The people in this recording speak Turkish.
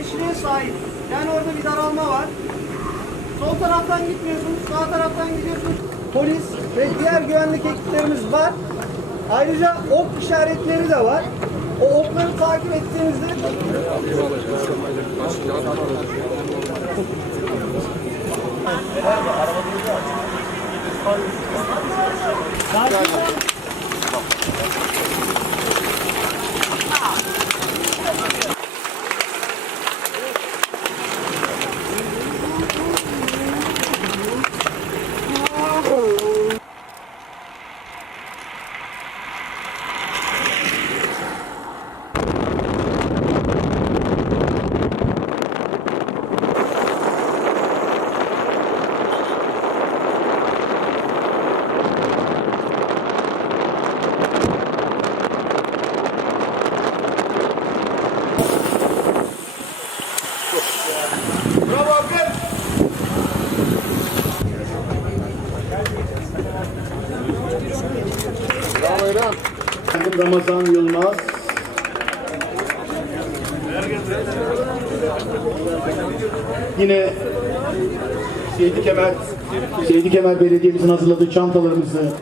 genişliğe sahip. Yani orada bir daralma var. Sol taraftan gitmiyorsunuz, sağ taraftan gidiyorsunuz. Polis ve diğer güvenlik ekiplerimiz var. Ayrıca ok işaretleri de var. O okları takip ettiğinizde Ramazan Yılmaz. Yine Seydi Kemal Seydi Kemal Belediye'mizin hazırladığı çantalarımızı